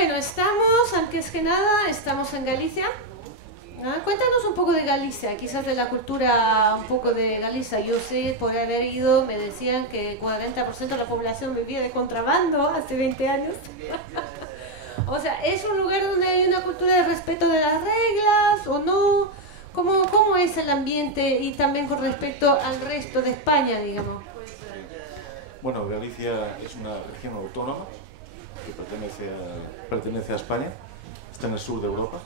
Bueno, estamos, antes que nada, estamos en Galicia. Cuéntanos un poco de Galicia, quizás de la cultura un poco de Galicia. Yo sé, por haber ido, me decían que el 40% de la población vivía de contrabando hace 20 años. O sea, ¿es un lugar donde hay una cultura de respeto de las reglas o no? ¿Cómo es el ambiente y también con respecto al resto de España, digamos? Bueno, Galicia es una región autónoma que pertenece a España, está en el sur de Europa.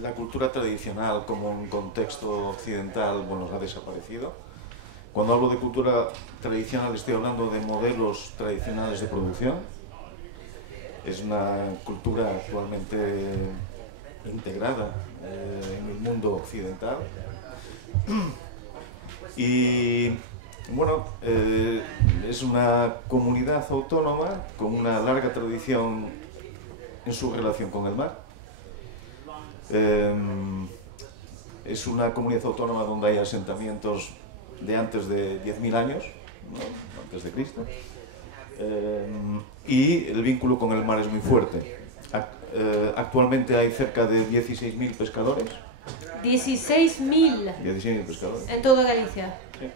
La cultura tradicional como un contexto occidental, bueno, ha desaparecido. Cuando hablo de cultura tradicional estoy hablando de modelos tradicionales de producción. Es una cultura actualmente integrada en el mundo occidental. Y bueno, es una comunidad autónoma con una larga tradición en su relación con el mar. Es una comunidad autónoma donde hay asentamientos de antes de 10.000 años, ¿no? Antes de Cristo. Y el vínculo con el mar es muy fuerte. Actualmente hay cerca de 16.000 pescadores. 16.000. 16.000 pescadores. En toda Galicia. Sí.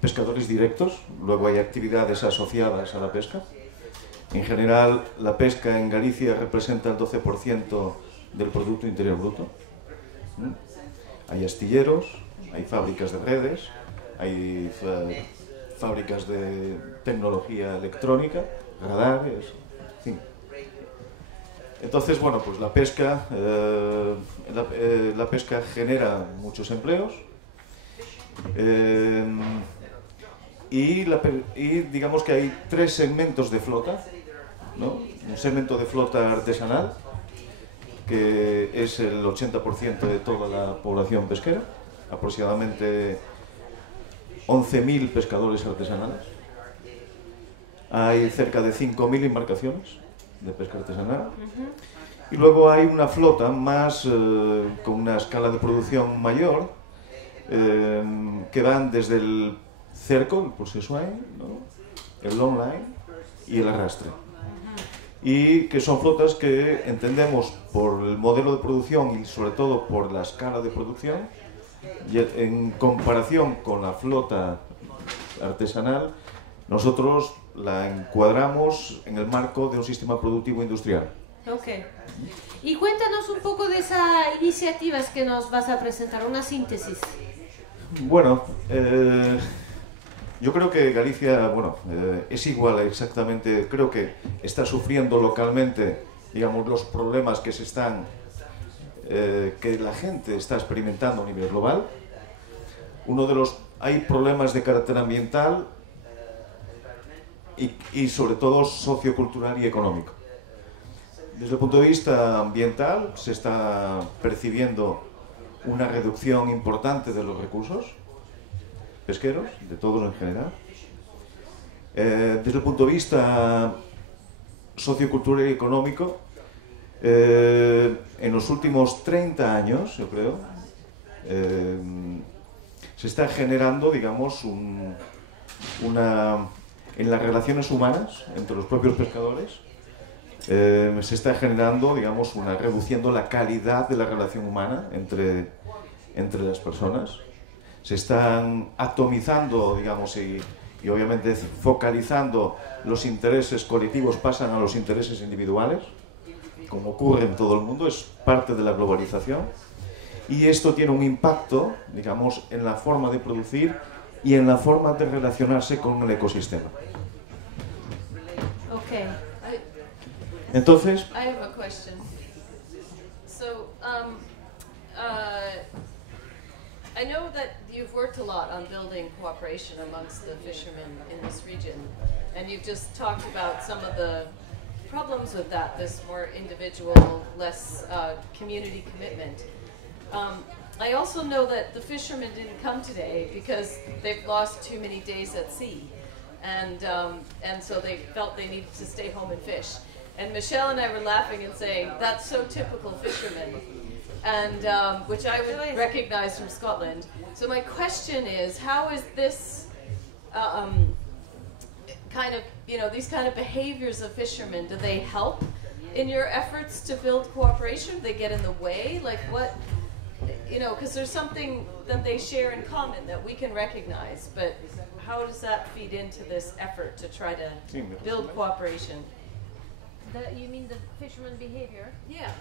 Pescadores directos, luego hay actividades asociadas a la pesca. En general, la pesca en Galicia representa el 12% del Producto Interior Bruto. Hay astilleros, hay fábricas de redes, hay fábricas de tecnología electrónica, radares, en fin. Entonces, bueno, pues la pesca genera muchos empleos y digamos que hay tres segmentos de flota, ¿no? Un segmento de flota artesanal, que es el 80% de toda la población pesquera, aproximadamente 11.000 pescadores artesanales. Hay cerca de 5.000 embarcaciones de pesca artesanal. Y luego hay una flota más con una escala de producción mayor, que van desde el cerco, el processuing, ¿no? El long line y el arrastre. Y que son flotas que entendemos por el modelo de producción y sobre todo por la escala de producción, y en comparación con la flota artesanal, nosotros la encuadramos en el marco de un sistema productivo industrial. Ok. Y cuéntanos un poco de esas iniciativas que nos vas a presentar, una síntesis. Bueno, yo creo que Galicia, bueno, es igual exactamente, creo que está sufriendo localmente, digamos, los problemas que que la gente está experimentando a nivel global. Hay problemas de carácter ambiental y sobre todo sociocultural y económico. Desde el punto de vista ambiental se está percibiendo una reducción importante de los recursos pesqueros, de todos en general. Desde el punto de vista sociocultural y económico, en los últimos 30 años, yo creo, se está generando, digamos, en las relaciones humanas entre los propios pescadores, se está generando, digamos, reduciendo la calidad de la relación humana entre las personas. Se están atomizando, digamos, y obviamente focalizando los intereses colectivos, pasan a los intereses individuales, como ocurre en todo el mundo, es parte de la globalización. Y esto tiene un impacto, digamos, en la forma de producir y en la forma de relacionarse con el ecosistema. Okay. Entonces, I have a question. So, I know that you've worked a lot on building cooperation amongst the fishermen in this region, and you've just talked about some of the problems with that, this more individual, less community commitment. I also know that the fishermen didn't come today because they've lost too many days at sea, and so they felt they needed to stay home and fish. And Michelle and I were laughing and saying, that's so typical fishermen, and which I would recognize from Scotland. So my question is, how is this kind of, you know, these kind of behaviors of fishermen, do they help in your efforts to build cooperation? Do they get in the way? Like what, you know, because there's something that they share in common that we can recognize, but how does that feed into this effort to try to build cooperation? You mean the fisherman behavior? Yeah,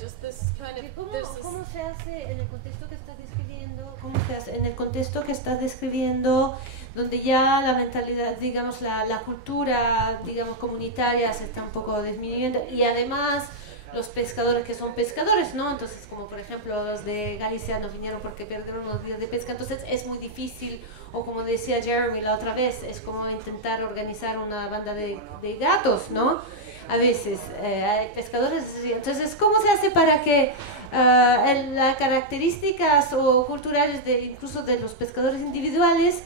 just this kind of... ¿Cómo se hace en el contexto que estás describiendo? ¿Cómo se hace en el contexto que estás describiendo, donde ya la mentalidad, digamos, la cultura, digamos, comunitaria se está un poco disminuyendo y además los pescadores que son pescadores, ¿no? Entonces, como por ejemplo los de Galicia no vinieron porque perdieron unos días de pesca, entonces es muy difícil, o como decía Jeremy la otra vez, es como intentar organizar una banda de gatos, ¿no? A veces hay pescadores, entonces ¿cómo se hace para que las características o culturales incluso de los pescadores individuales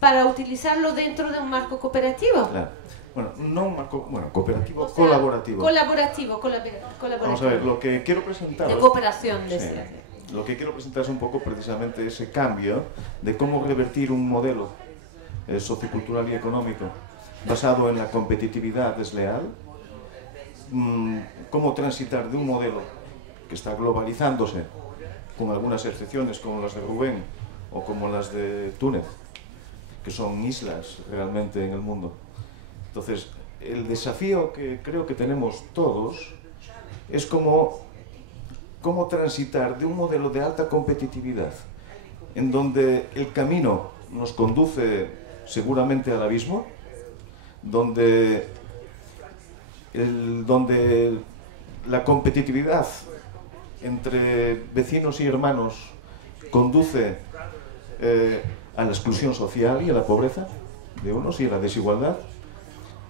para utilizarlo dentro de un marco cooperativo? Claro. Bueno, no un marco, cooperativo, O sea, colaborativo. Colaborativo. Vamos a ver, lo que quiero presentar... De cooperación, decía. Sí, lo que quiero presentar es un poco precisamente ese cambio de cómo revertir un modelo sociocultural y económico basado en la competitividad desleal, cómo transitar de un modelo que está globalizándose, con algunas excepciones como las de Rubén o como las de Túnez, que son islas realmente en el mundo. Entonces, el desafío que creo que tenemos todos es cómo transitar de un modelo de alta competitividad, en donde el camino nos conduce seguramente al abismo, donde la competitividad entre vecinos y hermanos conduce a la exclusión social y a la pobreza de unos y a la desigualdad.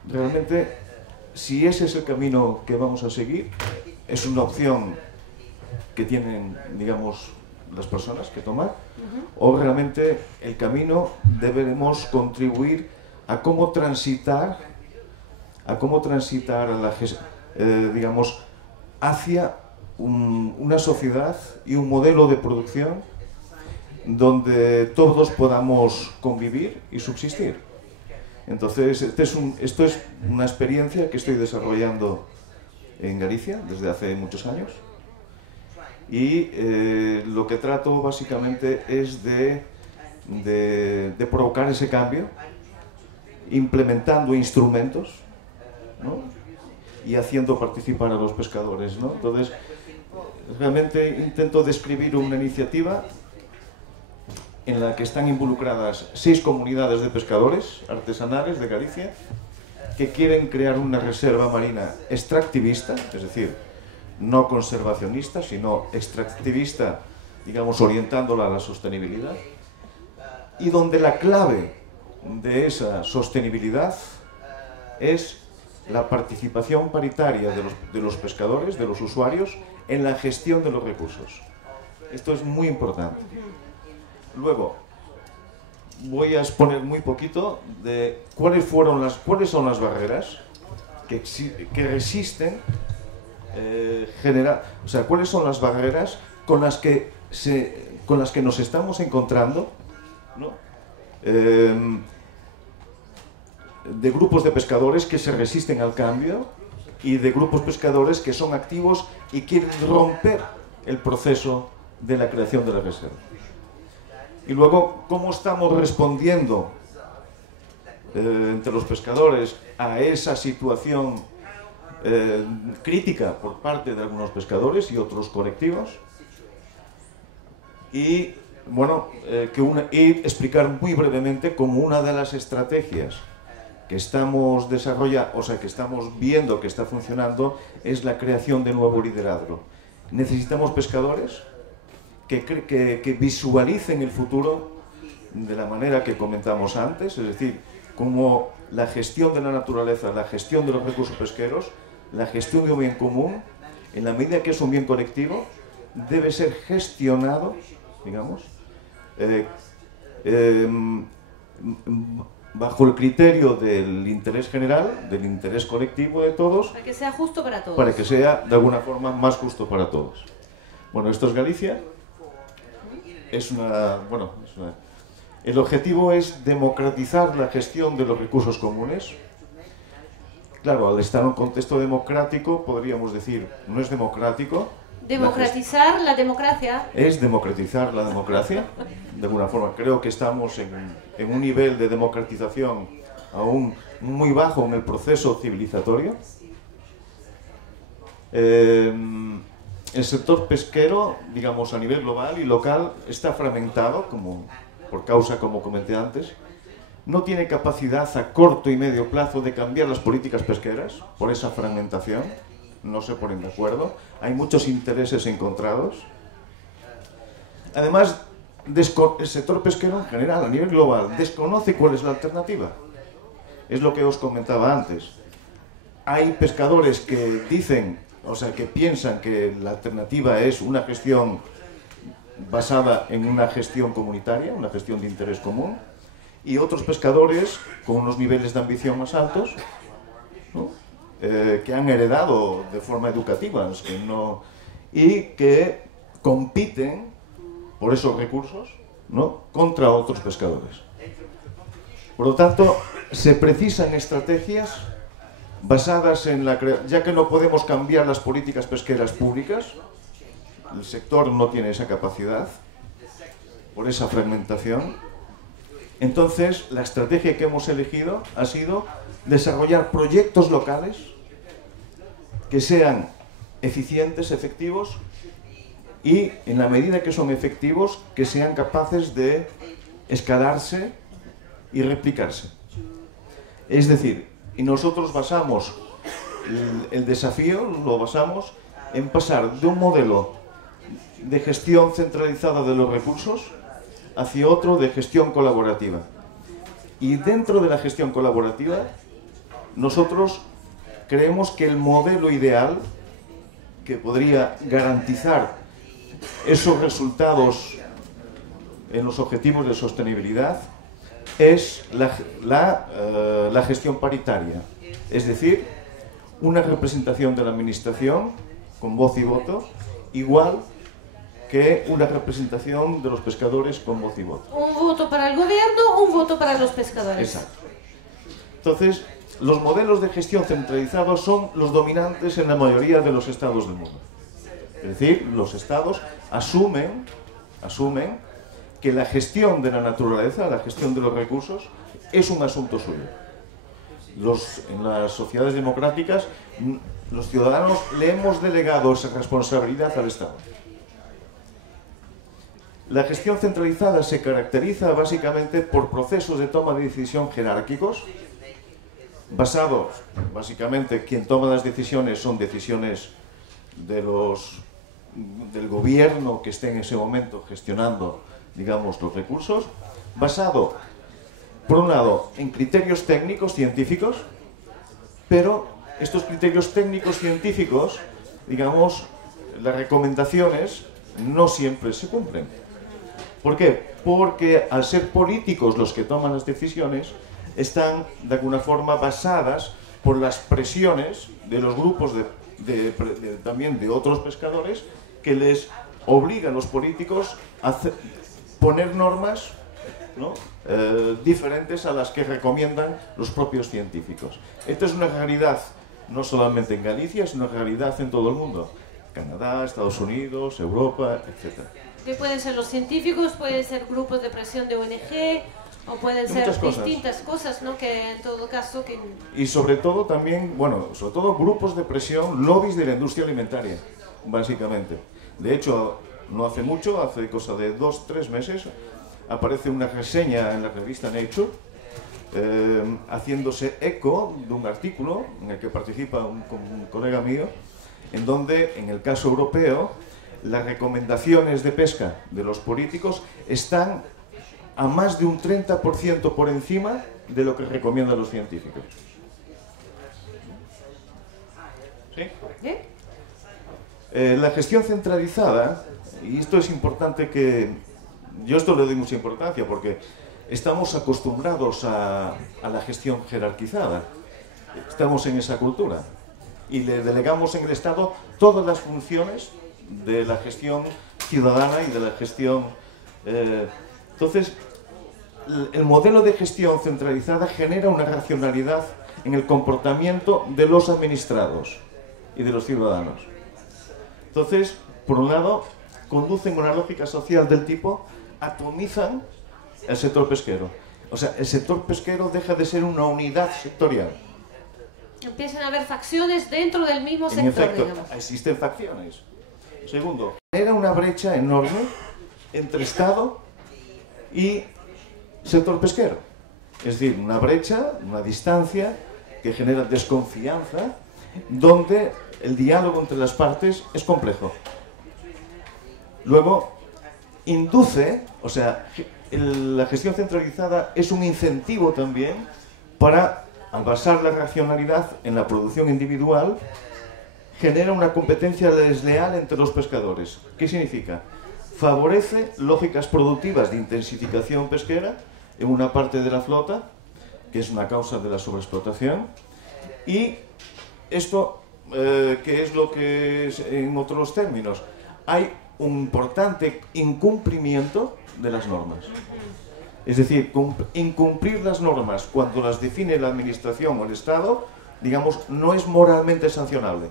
Realmente, si ese es el camino que vamos a seguir, es una opción que tienen, digamos, las personas que tomar, o realmente el camino debemos contribuir a cómo transitar digamos, hacia una sociedad y un modelo de producción donde todos podamos convivir y subsistir. Entonces, esto es una experiencia que estoy desarrollando en Galicia desde hace muchos años y lo que trato básicamente es de provocar ese cambio implementando instrumentos, ¿no? Y haciendo participar a los pescadores, ¿no? Entonces, realmente intento describir una iniciativa en la que están involucradas 6 comunidades de pescadores artesanales de Galicia que quieren crear una reserva marina extractivista, es decir, no conservacionista, sino extractivista, digamos, orientándola a la sostenibilidad, y donde la clave de esa sostenibilidad es la participación paritaria de los pescadores, de los usuarios, en la gestión de los recursos. Esto es muy importante. Luego, voy a exponer muy poquito de cuáles son las barreras que resisten o sea, cuáles son las barreras con las que nos estamos encontrando, ¿no? De grupos de pescadores que se resisten al cambio y de grupos pescadores que son activos y quieren romper el proceso de la creación de la reserva. Y luego, ¿cómo estamos respondiendo entre los pescadores a esa situación crítica por parte de algunos pescadores y otros colectivos? Y, bueno, y explicar muy brevemente cómo una de las estrategias que estamos desarrollando, o sea, que estamos viendo que está funcionando, es la creación de nuevo liderazgo. Necesitamos pescadores que visualicen el futuro de la manera que comentamos antes, es decir, como la gestión de la naturaleza, la gestión de los recursos pesqueros, la gestión de un bien común, en la medida que es un bien colectivo, debe ser gestionado, digamos, bajo el criterio del interés general, del interés colectivo de todos. Para que sea justo para todos. Para que sea, de alguna forma, más justo para todos. Bueno, esto es Galicia. El objetivo es democratizar la gestión de los recursos comunes. Claro, al estar en un contexto democrático, podríamos decir, no es democrático. Democratizar la democracia. Es democratizar la democracia, de alguna forma. Creo que estamos en un nivel de democratización aún muy bajo en el proceso civilizatorio. El sector pesquero, digamos, a nivel global y local, está fragmentado, por causa, como comenté antes. No tiene capacidad a corto y medio plazo de cambiar las políticas pesqueras por esa fragmentación. No se ponen de acuerdo. Hay muchos intereses encontrados. Además, el sector pesquero en general, a nivel global, desconoce cuál es la alternativa. Es lo que os comentaba antes. Hay pescadores que dicen, o sea, que piensan que la alternativa es una gestión basada en una gestión comunitaria, una gestión de interés común, y otros pescadores con unos niveles de ambición más altos, ¿no? Que han heredado de forma educativa y que compiten por esos recursos, ¿no?, contra otros pescadores. Por lo tanto, se precisan estrategias basadas en ya que no podemos cambiar las políticas pesqueras públicas, el sector no tiene esa capacidad por esa fragmentación. Entonces, la estrategia que hemos elegido ha sido desarrollar proyectos locales que sean eficientes, efectivos, y en la medida que son efectivos, que sean capaces de escalarse y replicarse. Es decir, y nosotros basamos el desafío, lo basamos en pasar de un modelo de gestión centralizada de los recursos hacia otro de gestión colaborativa. Y dentro de la gestión colaborativa, nosotros creemos que el modelo ideal que podría garantizar esos resultados en los objetivos de sostenibilidad es la gestión paritaria. Es decir, una representación de la administración con voz y voto igual que una representación de los pescadores con voz y voto. Un voto para el gobierno, un voto para los pescadores. Exacto. Entonces, los modelos de gestión centralizados son los dominantes en la mayoría de los estados del mundo. Es decir, los estados asumen que la gestión de la naturaleza, la gestión de los recursos, es un asunto suyo. En las sociedades democráticas, los ciudadanos le hemos delegado esa responsabilidad al Estado. La gestión centralizada se caracteriza básicamente por procesos de toma de decisión jerárquicos, basados, básicamente, quien toma las decisiones son decisiones del gobierno que esté en ese momento gestionando, digamos, los recursos, basado, por un lado, en criterios técnicos, científicos, pero estos criterios técnicos, científicos, digamos, las recomendaciones no siempre se cumplen. ¿Por qué? Porque al ser políticos los que toman las decisiones, están de alguna forma basadas por las presiones de los grupos también de otros pescadores que les obligan a los políticos a poner normas, ¿no?, diferentes a las que recomiendan los propios científicos. Esta es una realidad no solamente en Galicia, es una realidad en todo el mundo. Canadá, Estados Unidos, Europa, etc. Que pueden ser los científicos, pueden ser grupos de presión de ONG, o pueden ser distintas cosas, ¿no?, que en todo caso... Y sobre todo también, bueno, sobre todo grupos de presión, lobbies de la industria alimentaria, básicamente. De hecho, no hace mucho, hace cosa de 2-3 meses, aparece una reseña en la revista Nature, haciéndose eco de un artículo en el que participa un colega mío, en donde, en el caso europeo, las recomendaciones de pesca de los políticos están a más de un 30% por encima de lo que recomiendan los científicos. ¿Sí? La gestión centralizada, y esto es importante que... Yo esto le doy mucha importancia porque estamos acostumbrados a la gestión jerarquizada. Estamos en esa cultura. Y le delegamos en el Estado todas las funciones de la gestión ciudadana y de la gestión... Entonces, el modelo de gestión centralizada genera una racionalidad en el comportamiento de los administrados y de los ciudadanos. Entonces, por un lado, conducen una lógica social del tipo, atomizan el sector pesquero. O sea, el sector pesquero deja de ser una unidad sectorial. Empiezan a haber facciones dentro del mismo sector, En efecto, digamos. existen facciones. Segundo, genera una brecha enorme entre Estado y sector pesquero. Es decir, una brecha, una distancia que genera desconfianza, donde el diálogo entre las partes es complejo. Luego, induce, o sea, la gestión centralizada es un incentivo también para, al basar la racionalidad en la producción individual, genera una competencia desleal entre los pescadores. ¿Qué significa? Favorece lógicas productivas de intensificación pesquera en una parte de la flota, que es una causa de la sobreexplotación, y esto, ¿qué es lo que es en otros términos? Hay un importante incumplimiento de las normas. Es decir, incumplir las normas cuando las define la administración o el Estado, digamos, no es moralmente sancionable.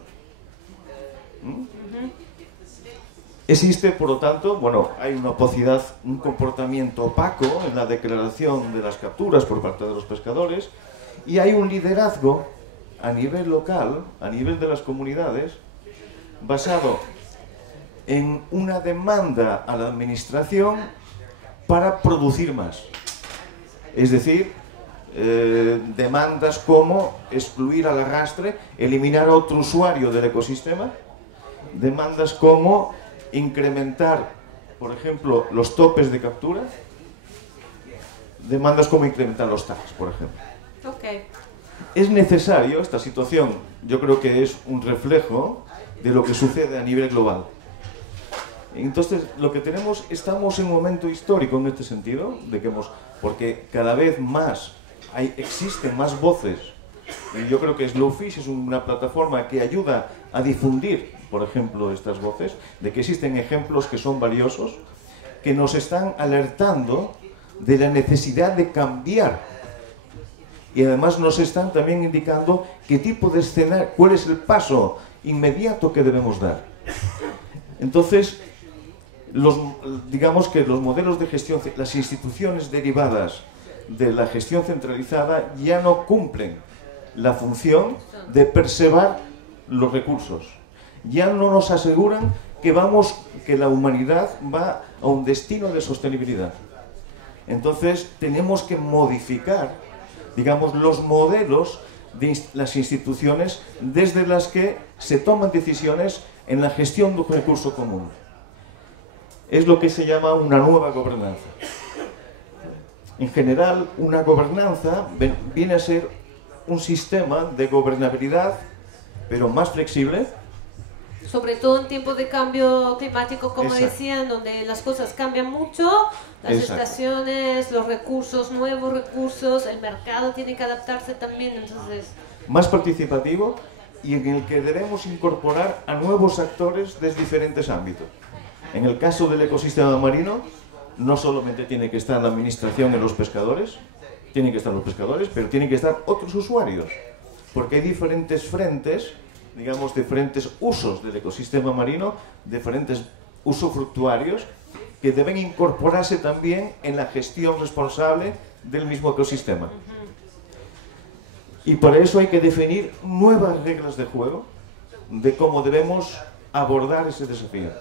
Existe, por lo tanto, bueno, hay una opacidad, un comportamiento opaco en la declaración de las capturas por parte de los pescadores, y hay un liderazgo a nivel local, a nivel de las comunidades, basado en una demanda a la administración para producir más. Es decir, demandas como excluir al arrastre, eliminar a otro usuario del ecosistema, demandas como incrementar, por ejemplo, los topes de captura, demandas como incrementar los tags, por ejemplo. Okay. Es necesario, esta situación, yo creo que es un reflejo de lo que sucede a nivel global. Entonces, lo que tenemos, estamos en un momento histórico en este sentido, de que porque cada vez más existen más voces, y yo creo que Slowfish es una plataforma que ayuda a difundir, por ejemplo, estas voces, de que existen ejemplos que son valiosos, que nos están alertando de la necesidad de cambiar, y además nos están también indicando qué tipo de escenario, cuál es el paso inmediato que debemos dar. Entonces, digamos que los modelos de gestión, las instituciones derivadas de la gestión centralizada ya no cumplen la función de preservar los recursos. Ya no nos aseguran que la humanidad va a un destino de sostenibilidad. Entonces tenemos que modificar, digamos, los modelos de las instituciones desde las que se toman decisiones en la gestión de un recurso común. Es lo que se llama una nueva gobernanza. En general, una gobernanza viene a ser un sistema de gobernabilidad, pero más flexible. Sobre todo en tiempos de cambio climático, como Exacto. decían, donde las cosas cambian mucho, las Exacto. estaciones, los recursos, nuevos recursos, el mercado tiene que adaptarse también, entonces... Más participativo, y en el que debemos incorporar a nuevos actores de diferentes ámbitos. En el caso del ecosistema marino, no solamente tiene que estar la administración y los pescadores, tienen que estar los pescadores, pero tienen que estar otros usuarios, porque hay diferentes frentes, digamos, diferentes usos del ecosistema marino, diferentes usufructuarios, que deben incorporarse también en la gestión responsable del mismo ecosistema. Y para eso hay que definir nuevas reglas de juego de cómo debemos abordar ese desafío.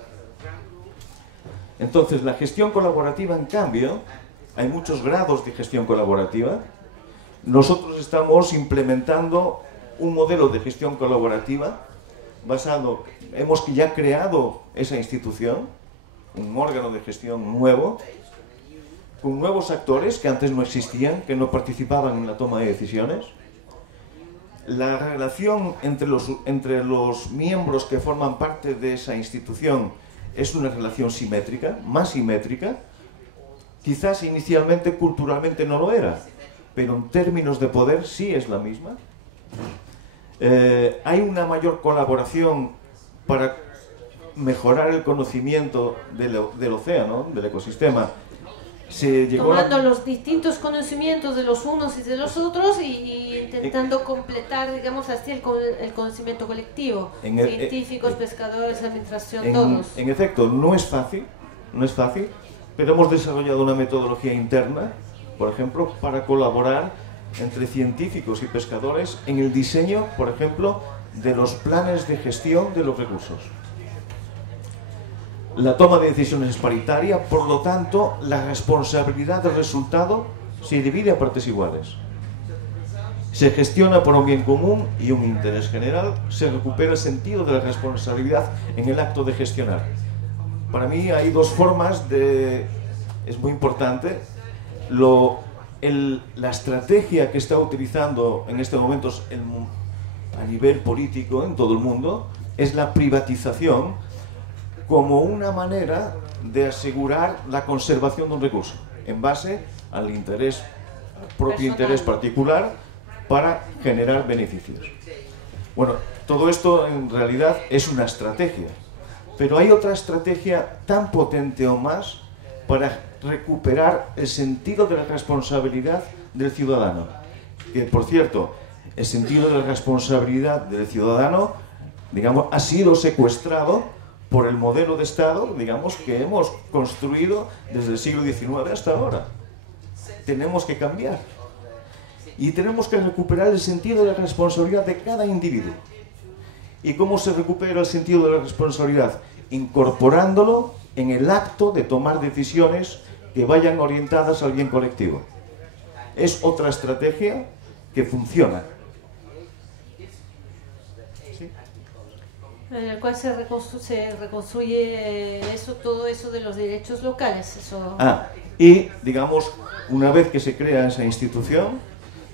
Entonces, la gestión colaborativa, en cambio, hay muchos grados de gestión colaborativa. Nosotros estamos implementando un modelo de gestión colaborativa basado, hemos ya creado esa institución, un órgano de gestión nuevo, con nuevos actores que antes no existían, que no participaban en la toma de decisiones. La relación entre los miembros que forman parte de esa institución es una relación simétrica, más simétrica. Quizás inicialmente culturalmente no lo era, pero en términos de poder sí es la misma. Hay una mayor colaboración para mejorar el conocimiento del océano, del ecosistema, se llegó tomando los distintos conocimientos de los unos y de los otros y intentando completar, digamos así, el conocimiento colectivo, científicos, pescadores, administración, todos. En efecto, no es fácil, pero hemos desarrollado una metodología interna, por ejemplo, para colaborar entre científicos y pescadores en el diseño, por ejemplo, de los planes de gestión de los recursos. La toma de decisiones es paritaria, por lo tanto, la responsabilidad del resultado se divide a partes iguales. Se gestiona por un bien común y un interés general, se recupera el sentido de la responsabilidad en el acto de gestionar. Para mí hay dos formas de... es muy importante, la estrategia que está utilizando en estos momentos a nivel político en todo el mundo es la privatización como una manera de asegurar la conservación de un recurso en base al propio interés particular para generar beneficios. Bueno, todo esto en realidad es una estrategia, pero hay otra estrategia tan potente o más para recuperar el sentido de la responsabilidad del ciudadano. Que, por cierto, el sentido de la responsabilidad del ciudadano, digamos, ha sido secuestrado por el modelo de Estado, digamos, que hemos construido desde el siglo XIX hasta ahora. Tenemos que cambiar. Y tenemos que recuperar el sentido de la responsabilidad de cada individuo. ¿Y cómo se recupera el sentido de la responsabilidad? Incorporándolo en el acto de tomar decisiones que vayan orientadas al bien colectivo. Es otra estrategia que funciona. En el cual se reconstruye todo eso de los derechos locales. Eso... y digamos, una vez que se crea esa institución,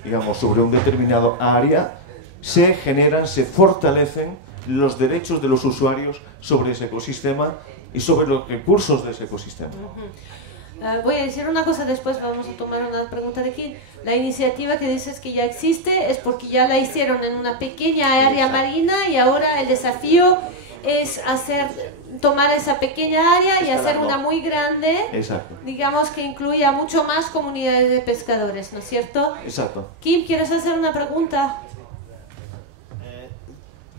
digamos, sobre un determinado área, se fortalecen los derechos de los usuarios sobre ese ecosistema y sobre los recursos de ese ecosistema. Voy a decir una cosa, después vamos a tomar una pregunta de aquí. La iniciativa que dices que ya existe es porque ya la hicieron en una pequeña área marina y ahora el desafío es tomar esa pequeña área y hacer una muy grande, digamos, que incluya mucho más comunidades de pescadores, ¿no es cierto? Exacto. Kim, ¿quieres hacer una pregunta?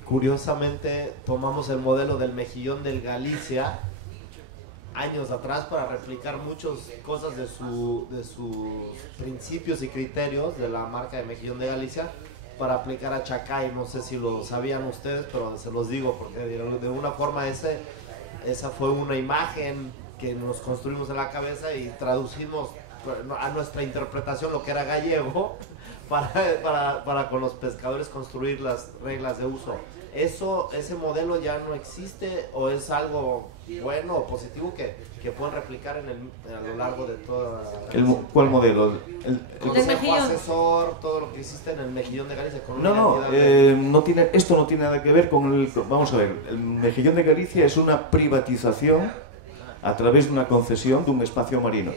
Curiosamente, tomamos el modelo del mejillón del Galicia años atrás para replicar muchas cosas de sus principios y criterios de la marca de mejillón de Galicia para aplicar a Chacay. No sé si lo sabían ustedes, pero se los digo porque de una forma esa fue una imagen que nos construimos en la cabeza y traducimos a nuestra interpretación lo que era gallego para con los pescadores construir las reglas de uso. ¿Ese modelo ya no existe o es algo bueno o positivo que pueden replicar a lo largo de toda ¿Cuál modelo? El consejo asesor, todo lo que existe en el mejillón de Galicia? Esto no tiene nada que ver con vamos a ver, el mejillón de Galicia es una privatización a través de una concesión de un espacio marino.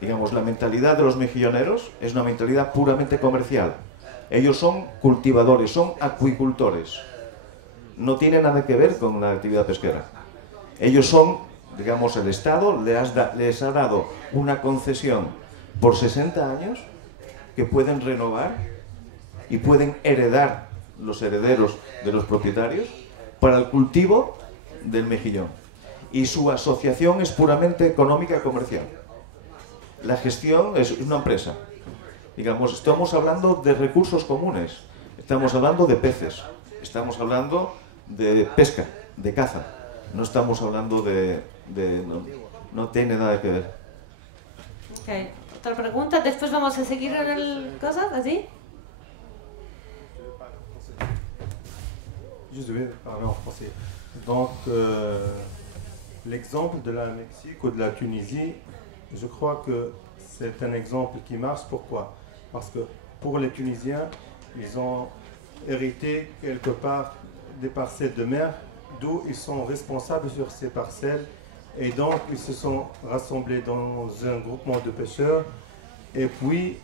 Digamos, la mentalidad de los mejilloneros es una mentalidad puramente comercial. Ellos son cultivadores, son acuicultores. No tiene nada que ver con la actividad pesquera. Ellos son, digamos, el Estado les ha dado una concesión por 60 años que pueden renovar y pueden heredar los herederos de los propietarios para el cultivo del mejillón. Y su asociación es puramente económica y comercial. La gestión es una empresa. Digamos, estamos hablando de recursos comunes, estamos hablando de peces, estamos hablando de pesca, de caza. No estamos hablando no tiene nada que ver. Okay. Otra pregunta, después vamos a seguir en el cosa, ¿así? Je vais parler en français. Donc, l'exemple de la Mexique ou de la Tunisie, je crois que c'est un exemple qui marche. Pourquoi? Parce que pour les Tunisiens, ils ont hérité quelque part des parcelles de mer, d'où ils sont responsables sur ces parcelles, et donc ils se sont rassemblés dans un groupement de pêcheurs, et puis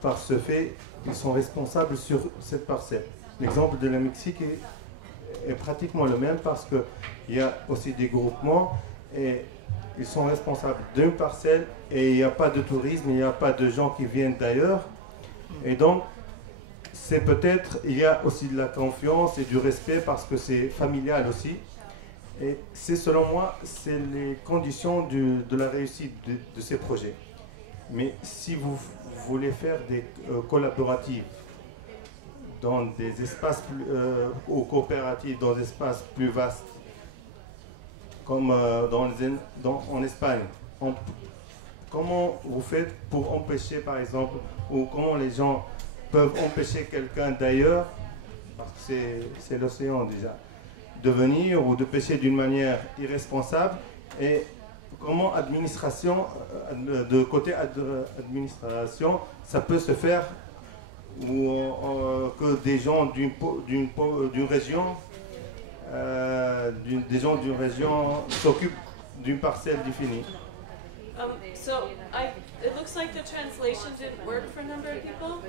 par ce fait, ils sont responsables sur cette parcelle. L'exemple de la Mexique est pratiquement le même parce qu'il y a aussi des groupements et ils sont responsables d'une parcelle et il n'y a pas de tourisme, il n'y a pas de gens qui viennent d'ailleurs. Et donc, c'est peut-être, il y a aussi de la confiance et du respect parce que c'est familial aussi. Et c'est, selon moi, c'est les conditions de la réussite de ces projets. Mais si vous voulez faire des collaboratives dans des espaces ou coopératifs dans des espaces plus vastes, comme en Espagne, comment vous faites pour empêcher, par exemple, ou comment les gens peuvent empêcher quelqu'un d'ailleurs, parce que c'est l'océan déjà, de venir ou de pêcher d'une manière irresponsable, et comment de côté administration, ça peut se faire, ou que des gens d'une région, des gens d'une région s'occupent d'une parcelle définie. It looks like the translation didn't work for a number of people.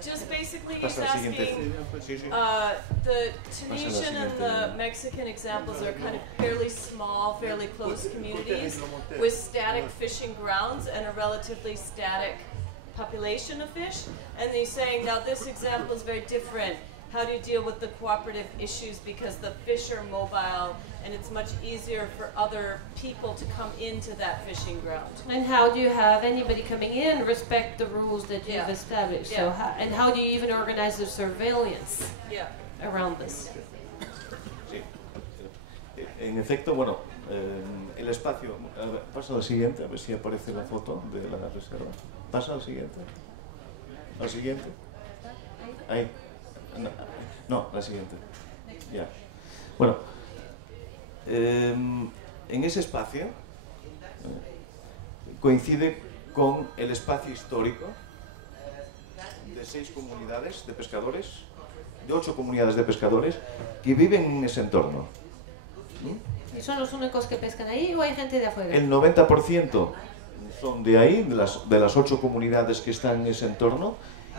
Just basically he's asking, the Tunisian and the Mexican examples are kind of fairly small, fairly close communities with static fishing grounds and a relatively static population of fish. And he's saying, now this example is very different. How do you deal with the cooperative issues because the fish are mobile and it's much easier for other people to come into that fishing ground? And how do you have anybody coming in respect the rules that you've established? Yeah. And how do you even organize the surveillance around this? Sí. En efecto, bueno, el espacio... Pasa al siguiente, a ver si aparece la foto de la reserva. Pasa al siguiente. Al siguiente. Ahí. No, la siguiente. Ya. Bueno, en ese espacio coincide con el espacio histórico de 6 comunidades de pescadores, de 8 comunidades de pescadores que viven en ese entorno. ¿Y son los únicos que pescan ahí o hay gente de afuera? El 90% son de ahí, de las 8 comunidades que están en ese entorno,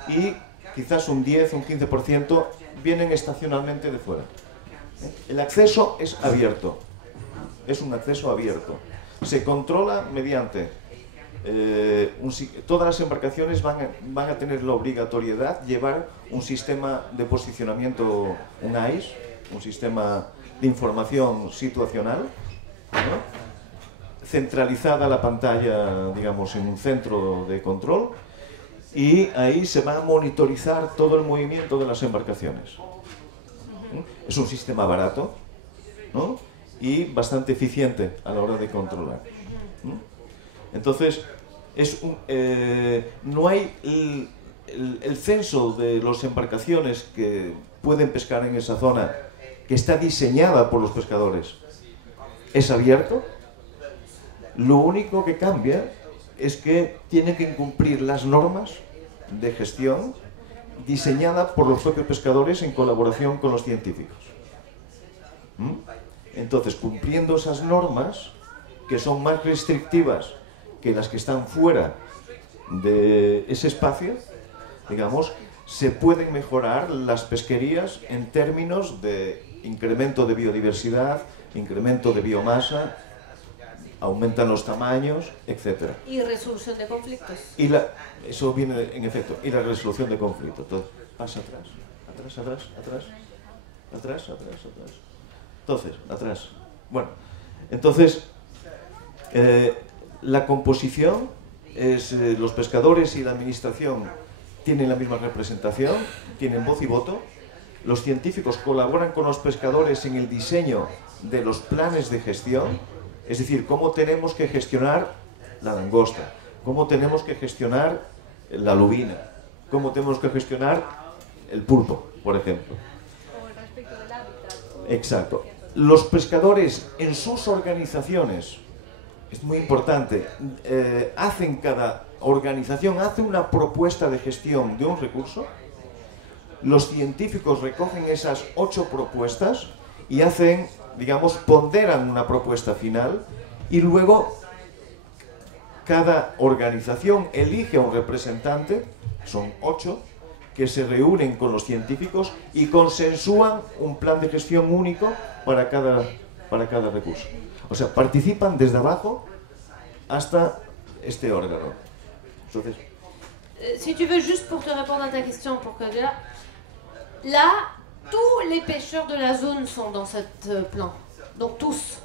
y quizás un 10, un 15% vienen estacionalmente de fuera. El acceso es abierto, es un acceso abierto. Se controla mediante... todas las embarcaciones van a tener la obligatoriedad de llevar un sistema de posicionamiento, un AIS, un sistema de información situacional, ¿no? Centralizada la pantalla, digamos, en un centro de control, y ahí se va a monitorizar todo el movimiento de las embarcaciones. Es un sistema barato, ¿no? Y bastante eficiente a la hora de controlar. Entonces, no hay el censo de las embarcaciones que pueden pescar en esa zona, que está diseñada por los pescadores, es abierto. Lo único que cambia es que tiene que cumplir las normas de gestión diseñadas por los propios pescadores en colaboración con los científicos. Entonces, cumpliendo esas normas, que son más restrictivas que las que están fuera de ese espacio, digamos, se pueden mejorar las pesquerías en términos de incremento de biodiversidad, incremento de biomasa, aumentan los tamaños, etc. Y resolución de conflictos. Y eso viene en efecto, y la resolución de conflictos. Entonces, pasa atrás, atrás. Entonces, atrás. Bueno, entonces, la composición es, los pescadores y la administración tienen la misma representación, tienen voz y voto. Los científicos colaboran con los pescadores en el diseño de los planes de gestión, es decir, cómo tenemos que gestionar la langosta, cómo tenemos que gestionar la lubina, cómo tenemos que gestionar el pulpo, por ejemplo. O respecto del hábitat. Exacto. Los pescadores en sus organizaciones, es muy importante, cada organización hace una propuesta de gestión de un recurso. Los científicos recogen esas 8 propuestas y hacen, digamos, ponderan una propuesta final, y luego cada organización elige a un representante, son 8, que se reúnen con los científicos y consensúan un plan de gestión único para cada para cada recurso. O sea, participan desde abajo hasta este órgano. Entonces, Si tu veux, juste pour te répondre à ta question, pour que là, tous les pêcheurs de la zone sont dans ce plan. Donc tous.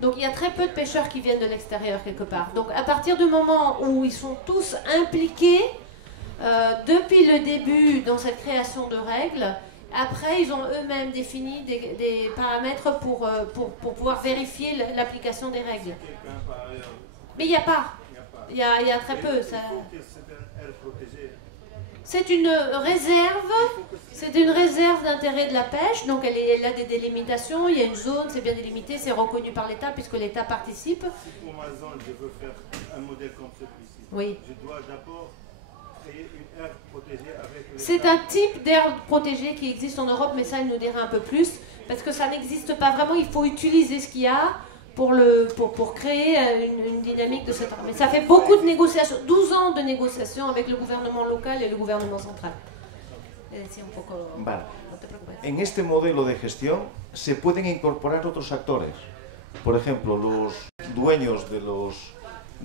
Donc il y a très peu de pêcheurs qui viennent de l'extérieur quelque part. Donc à partir du moment où ils sont tous impliqués depuis le début dans cette création de règles, après ils ont eux-mêmes défini des paramètres pour pouvoir vérifier l'application des règles. Mais il n'y a pas. Il y a très peu. Ça... C'est une réserve d'intérêt de la pêche, donc elle a des délimitations, il y a une zone, c'est bien délimité, c'est reconnu par l'État puisque l'État participe. Pour ma zone, je veux faire un modèle comme celui-ci. Oui. Je dois d'abord créer une aire protégée avec l'État. C'est un type d'aire protégée qui existe en Europe, mais ça il nous dira un peu plus, parce que ça n'existe pas vraiment, il faut utiliser ce qu'il y a pour créer une dynamique de cette... Mais ça fait beaucoup de négociations, 12 ans de négociations avec le gouvernement local et le gouvernement central. Vale. En este modelo de gestión se pueden incorporar otros actores. Por ejemplo, los dueños de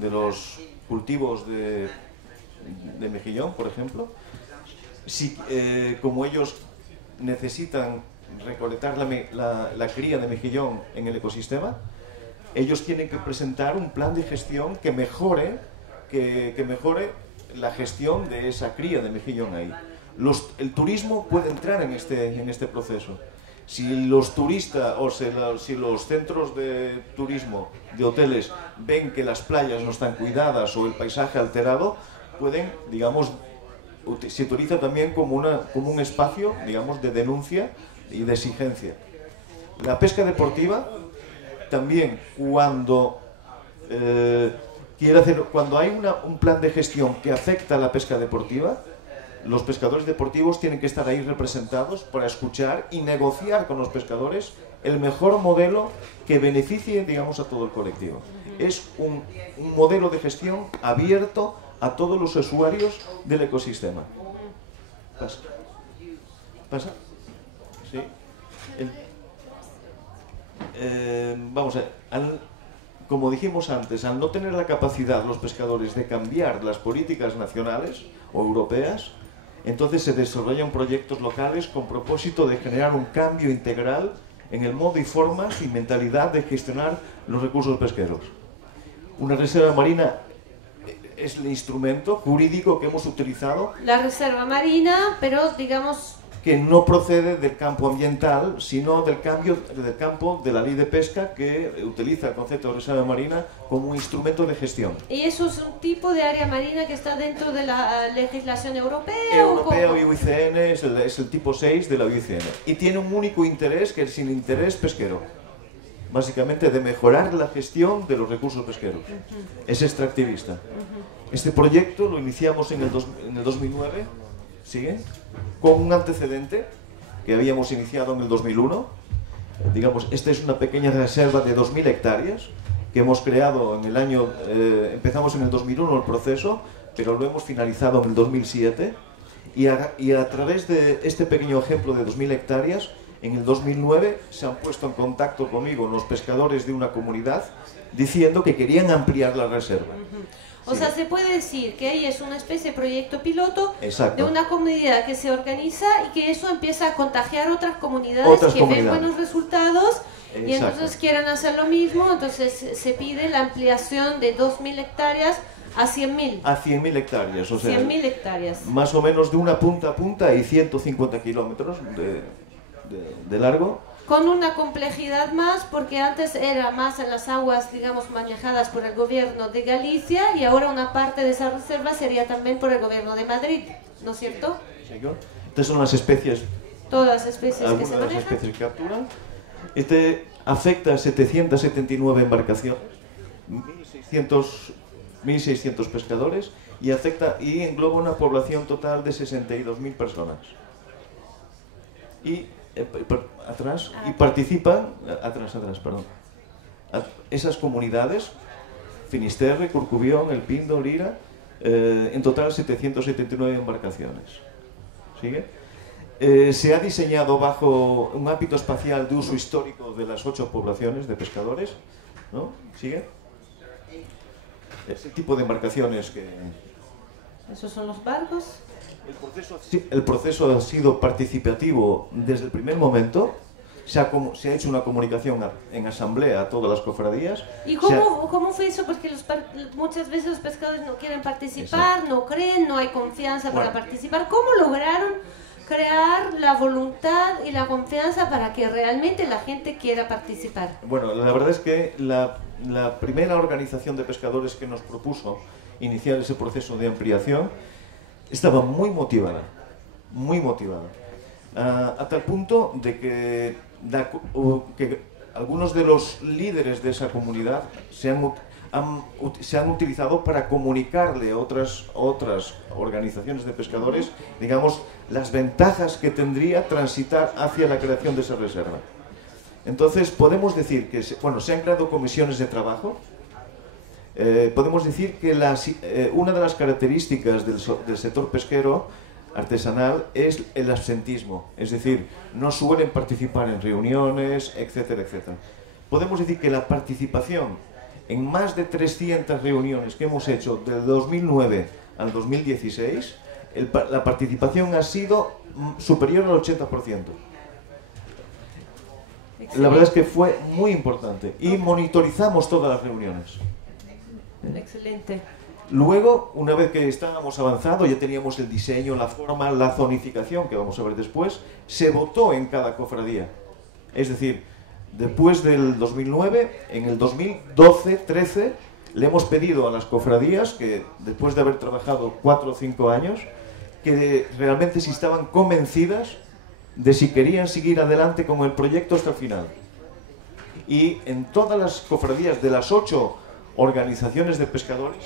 los cultivos de mejillón, por ejemplo, si, como ellos necesitan recolectar la cría de mejillón en el ecosistema, ellos tienen que presentar un plan de gestión que mejore la gestión de esa cría de mejillón ahí. El turismo puede entrar en este proceso. Si los turistas o si los centros de turismo de hoteles ven que las playas no están cuidadas o el paisaje alterado, pueden, digamos, se utiliza también como un espacio, digamos, de denuncia y de exigencia. La pesca deportiva también, cuando hay un plan de gestión que afecta a la pesca deportiva, los pescadores deportivos tienen que estar ahí representados para escuchar y negociar con los pescadores el mejor modelo que beneficie, digamos, a todo el colectivo. Es un modelo de gestión abierto a todos los usuarios del ecosistema. ¿Pasa? ¿Pasa? Sí. Vamos a ver, como dijimos antes, al no tener la capacidad los pescadores de cambiar las políticas nacionales o europeas, entonces se desarrollan proyectos locales con propósito de generar un cambio integral en el modo y formas y mentalidad de gestionar los recursos pesqueros. Una reserva marina es el instrumento jurídico que hemos utilizado. La reserva marina, pero digamos... que no procede del campo ambiental, sino del campo de la ley de pesca, que utiliza el concepto de reserva marina como un instrumento de gestión. ¿Y eso es un tipo de área marina que está dentro de la legislación europea? Europeo y UICN es el tipo 6 de la UICN. Y tiene un único interés, que es el interés pesquero. Básicamente de mejorar la gestión de los recursos pesqueros. Es extractivista. Este proyecto lo iniciamos en el 2009, ¿sigue? Con un antecedente que habíamos iniciado en el 2001. Digamos, esta es una pequeña reserva de 2.000 hectáreas que hemos creado en el año... empezamos en el 2001 el proceso, pero lo hemos finalizado en el 2007. Y a través de este pequeño ejemplo de 2.000 hectáreas, en el 2009 se han puesto en contacto conmigo los pescadores de una comunidad diciendo que querían ampliar la reserva. O sea, se puede decir que ahí es una especie de proyecto piloto. Exacto. De una comunidad que se organiza y que eso empieza a contagiar otras comunidades ven buenos resultados. Exacto. Y entonces quieren hacer lo mismo, entonces se pide la ampliación de 2.000 hectáreas a 100.000. A 100.000 hectáreas, o sea, 100.000 hectáreas. Más o menos de una punta a punta y 150 kilómetros de largo. Con una complejidad más, porque antes era más en las aguas, digamos, manejadas por el gobierno de Galicia y ahora una parte de esa reserva sería también por el gobierno de Madrid, ¿no es cierto? Sí, estas son las especies. Todas las especies que se Algunas de las manejan. especies que capturan. Este afecta a 779 embarcaciones, 1.600 pescadores y engloba una población total de 62.000 personas. Y participan, esas comunidades, Finisterre, Corcubión, El Pindo, Lira, en total 779 embarcaciones. ¿Sigue? Se ha diseñado bajo un ámbito espacial de uso histórico de las 8 poblaciones de pescadores, ¿no? ¿Sigue? Ese tipo de embarcaciones que... Esos son los barcos. El proceso ha sido participativo desde el primer momento. Se ha hecho una comunicación en asamblea a todas las cofradías. ¿Y cómo fue eso? Porque muchas veces los pescadores no quieren participar, no creen, no hay confianza para participar. ¿Cómo lograron crear la voluntad y la confianza para que realmente la gente quiera participar? Bueno, la verdad es que la primera organización de pescadores que nos propuso iniciar ese proceso de ampliación estaba muy motivada, a tal punto de que algunos de los líderes de esa comunidad se han utilizado para comunicarle a otras organizaciones de pescadores, digamos, las ventajas que tendría transitar hacia la creación de esa reserva. Entonces, podemos decir que se han creado comisiones de trabajo. Podemos decir que una de las características del sector pesquero artesanal es el absentismo, es decir, no suelen participar en reuniones, etcétera, etcétera. Podemos decir que la participación en más de 300 reuniones que hemos hecho del 2009 al 2016, la participación ha sido superior al 80%. La verdad es que fue muy importante y monitorizamos todas las reuniones. Excelente. Luego, una vez que estábamos avanzando, ya teníamos el diseño, la forma, la zonificación, que vamos a ver después, se votó en cada cofradía. Es decir, después del 2009, en el 2012-13, le hemos pedido a las cofradías que, después de haber trabajado 4 o 5 años, que realmente si estaban convencidas de si querían seguir adelante con el proyecto hasta el final. Y en todas las cofradías de las 8 organizaciones de pescadores,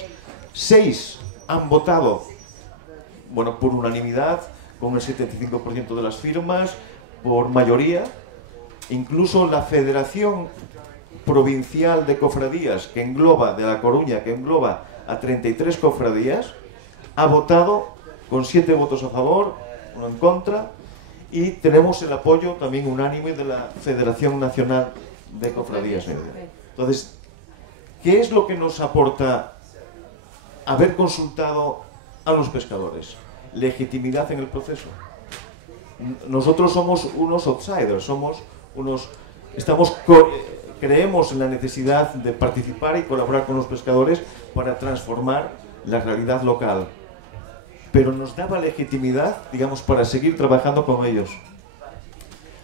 6 han votado, bueno, por unanimidad, con el 75% de las firmas, por mayoría. Incluso la Federación Provincial de Cofradías, que engloba, de La Coruña, que engloba a 33 cofradías, ha votado con 7 votos a favor, 1 en contra, y tenemos el apoyo también unánime de la Federación Nacional de Cofradías. Entonces, ¿qué es lo que nos aporta haber consultado a los pescadores? Legitimidad en el proceso. Nosotros somos unos outsiders, creemos en la necesidad de participar y colaborar con los pescadores para transformar la realidad local. Pero nos daba legitimidad, digamos, para seguir trabajando con ellos.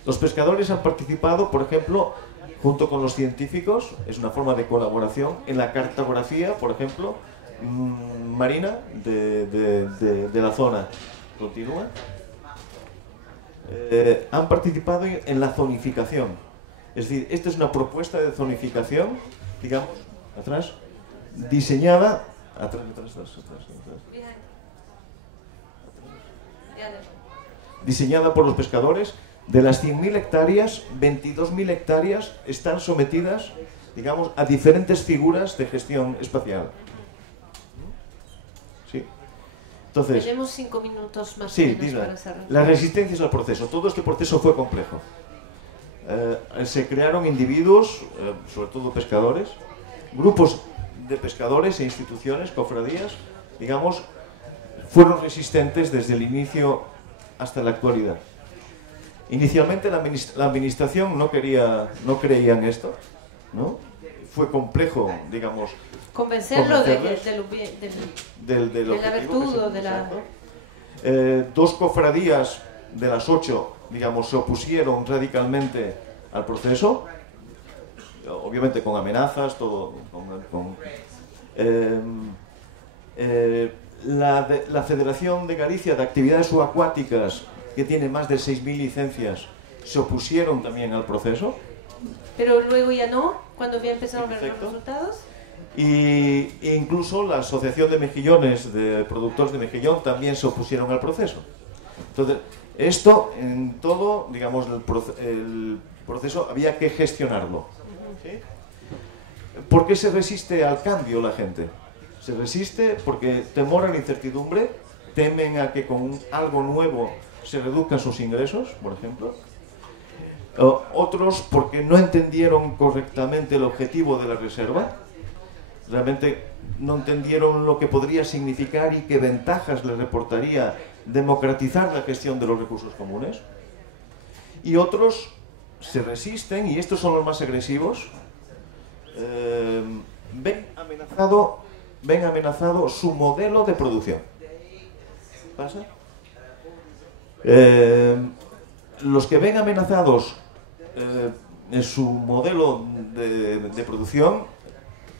Los pescadores han participado, por ejemplo, junto con los científicos, es una forma de colaboración, en la cartografía, por ejemplo, marina de la zona. Continúa. Han participado en la zonificación. Es decir, esta es una propuesta de zonificación, digamos, atrás, diseñada... Atrás. Diseñada por los pescadores. De las 100.000 hectáreas, 22.000 hectáreas están sometidas, digamos, a diferentes figuras de gestión espacial. ¿Sí? Entonces, tenemos 5 minutos más sí, o menos para cerrar. Las resistencias al proceso. Todo este proceso fue complejo. Se crearon individuos, sobre todo pescadores, grupos de pescadores e instituciones, cofradías, digamos, fueron resistentes desde el inicio hasta la actualidad. Inicialmente la administración no creía en esto, ¿no? Fue complejo, digamos, convencerlo de la virtud o de la... 2 cofradías de las 8, digamos, se opusieron radicalmente al proceso, obviamente con amenazas, todo. La Federación de Galicia de Actividades Subacuáticas, que tiene más de 6.000 licencias, se opusieron también al proceso. Pero luego ya no, cuando ya empezaron a ver los resultados. E incluso la Asociación de Mejillones, de productores de mejillón, también se opusieron al proceso. Entonces, esto en todo, digamos, el proceso había que gestionarlo. ¿Sí? ¿Por qué se resiste al cambio la gente? Se resiste porque temor a la incertidumbre, temen a que con algo nuevo se reduzcan sus ingresos, por ejemplo. Otros porque no entendieron correctamente el objetivo de la reserva. Realmente no entendieron lo que podría significar y qué ventajas les reportaría democratizar la gestión de los recursos comunes. Y otros se resisten, y estos son los más agresivos, ven amenazado su modelo de producción. ¿Pasa? Los que ven amenazados en su modelo de producción,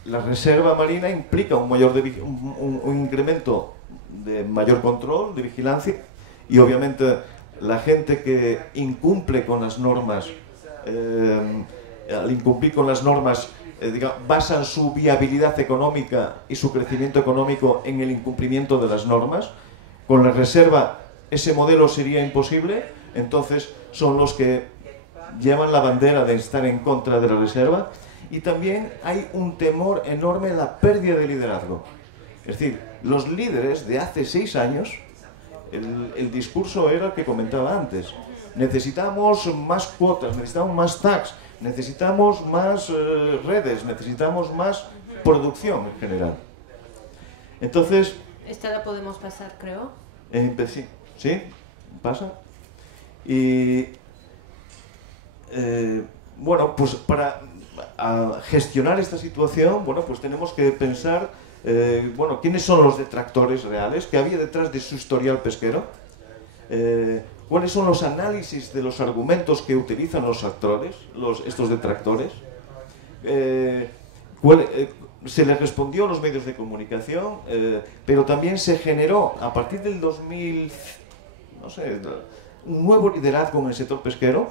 la reserva marina implica un incremento de mayor control, de vigilancia, y obviamente la gente que incumple con las normas, al incumplir con las normas, basan su viabilidad económica y su crecimiento económico en el incumplimiento de las normas. Con la reserva ese modelo sería imposible, entonces son los que llevan la bandera de estar en contra de la reserva. Y también hay un temor enorme a la pérdida de liderazgo. Es decir, los líderes de hace 6 años, el discurso era el que comentaba antes. Necesitamos más cuotas, necesitamos más tax, necesitamos más redes, necesitamos más producción en general. Entonces... Esta la podemos pasar, creo. Sí, pasa. Y... bueno, pues para gestionar esta situación, bueno, pues tenemos que pensar, bueno, quiénes son los detractores reales, qué había detrás de su historial pesquero, cuáles son los análisis de los argumentos que utilizan los actores, estos detractores, se les respondió a los medios de comunicación, pero también se generó a partir del 2000, no sé, un nuevo liderazgo en el sector pesquero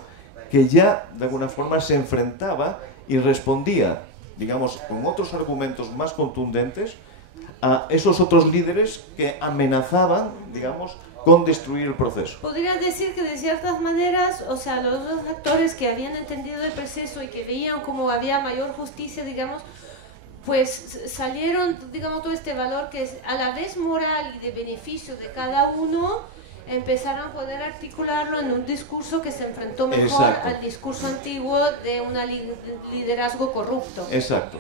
que ya de alguna forma se enfrentaba y respondía, digamos, con otros argumentos más contundentes a esos otros líderes que amenazaban, digamos, con destruir el proceso. Podrías decir que de ciertas maneras, o sea, los dos actores que habían entendido el proceso y que veían cómo había mayor justicia, digamos, pues salieron, digamos, todo este valor que es a la vez moral y de beneficio de cada uno, empezaron a poder articularlo en un discurso que se enfrentó mejor Exacto. al discurso antiguo de un liderazgo corrupto. Exacto,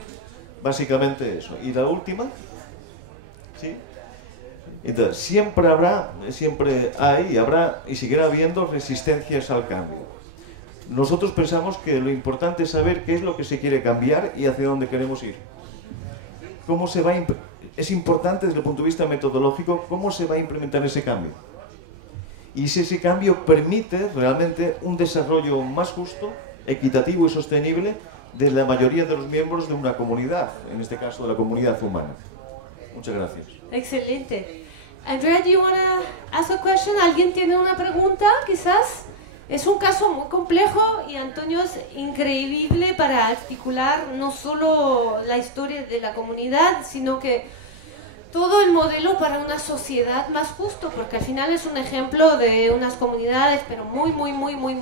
básicamente eso. Y la última, ¿sí? Entonces, siempre hay y habrá y seguirá habiendo resistencias al cambio. Nosotros pensamos que lo importante es saber qué es lo que se quiere cambiar y hacia dónde queremos ir. Es importante desde el punto de vista metodológico cómo se va a implementar ese cambio. Y si ese cambio permite realmente un desarrollo más justo, equitativo y sostenible de la mayoría de los miembros de una comunidad, en este caso de la comunidad humana. Muchas gracias. Excelente. Andrea, do you want to ask a question? ¿Alguien tiene una pregunta, quizás? Es un caso muy complejo y Antonio es increíble para articular no solo la historia de la comunidad, sino que todo el modelo para una sociedad más justo, porque al final es un ejemplo de unas comunidades, pero muy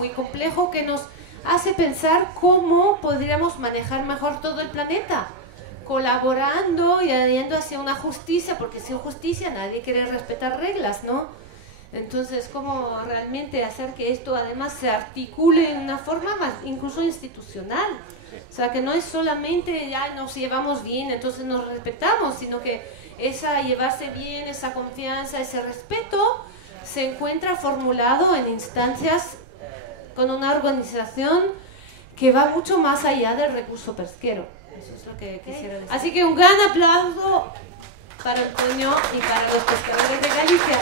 complejo, que nos hace pensar cómo podríamos manejar mejor todo el planeta, colaborando y yendo hacia una justicia, porque sin justicia nadie quiere respetar reglas, ¿no? Entonces, cómo realmente hacer que esto además se articule en una forma más incluso institucional. O sea, que no es solamente ya nos llevamos bien, entonces nos respetamos, sino que esa llevarse bien, esa confianza, ese respeto se encuentra formulado en instancias con una organización que va mucho más allá del recurso pesquero. Eso es lo que quisiera decir. Así que un gran aplauso para Antonio y para los pescadores de Galicia.